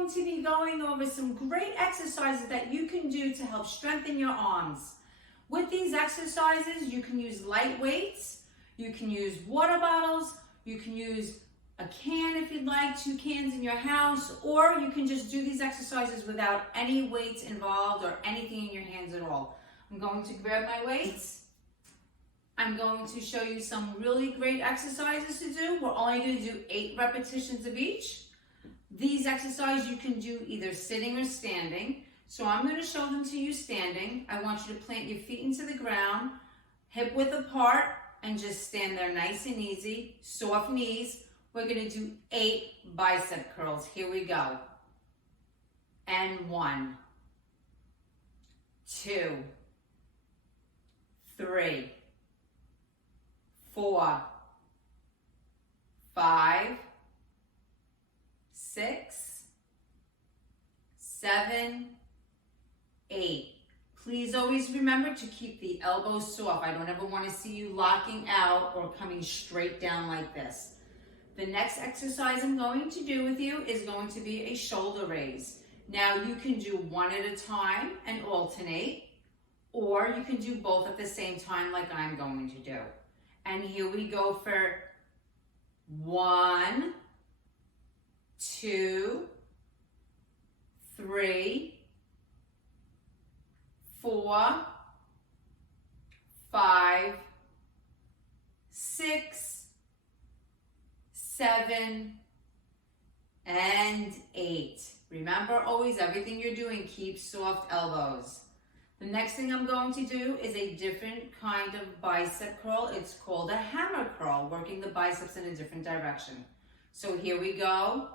going to be going over some great exercises that you can do to help strengthen your arms. With these exercises, you can use light weights, you can use water bottles, you can use a can if you'd like, 2 cans in your house, or you can just do these exercises without any weights involved or anything in your hands at all. I'm going to grab my weights. I'm going to show you some really great exercises to do. We're only going to do 8 repetitions of each. These exercises you can do either sitting or standing. So I'm going to show them to you standing. I want you to plant your feet into the ground, hip width apart, and just stand there nice and easy, soft knees. We're going to do 8 bicep curls. Here we go. And 1, 2, 3, 4, 5, 6, 7, 8. Please always remember to keep the elbows soft. I don't ever want to see you locking out or coming straight down like this. The next exercise I'm going to do with you is going to be a shoulder raise. Now you can do one at a time and alternate, or you can do both at the same time like I'm going to do. And here we go for 1, 2, 3, 4, 5, 6, 7, and 8. Remember, always everything you're doing, keep soft elbows. The next thing I'm going to do is a different kind of bicep curl. It's called a hammer curl, working the biceps in a different direction. So here we go.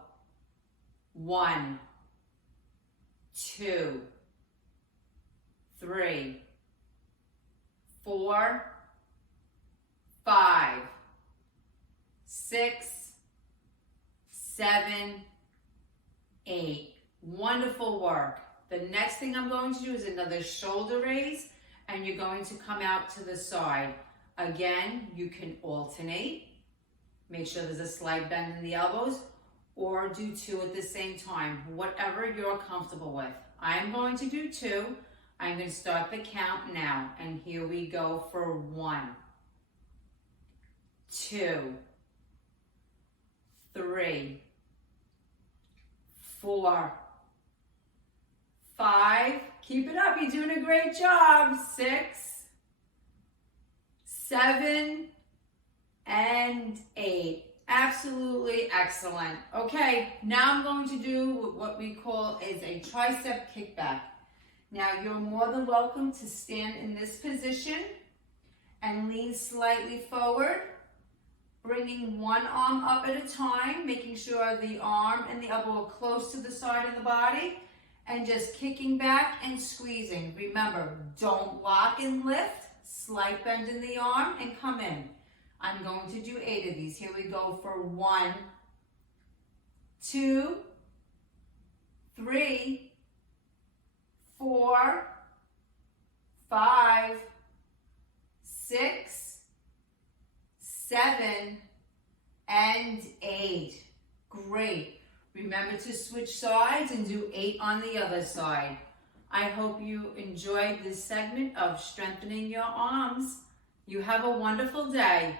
1, 2, 3, 4, 5, 6, 7, 8. Wonderful work. The next thing I'm going to do is another shoulder raise, and you're going to come out to the side. Again, you can alternate. Make sure there's a slight bend in the elbows, or do 2 at the same time, whatever you're comfortable with. I'm going to do 2. I'm going to start the count now, and here we go for 1, 2, 3, 4, 5, keep it up, you're doing a great job, 6, 7, and 8. Absolutely excellent. Okay, now I'm going to do what we call is a tricep kickback. Now you're more than welcome to stand in this position and lean slightly forward, bringing one arm up at a time, making sure the arm and the elbow are close to the side of the body, and just kicking back and squeezing. Remember, don't lock and lift, slight bend in the arm and come in. I'm going to do 8 of these. Here we go for 1, 2, 3, 4, 5, 6, 7, and 8. Great. Remember to switch sides and do 8 on the other side. I hope you enjoyed this segment of strengthening your arms. You have a wonderful day.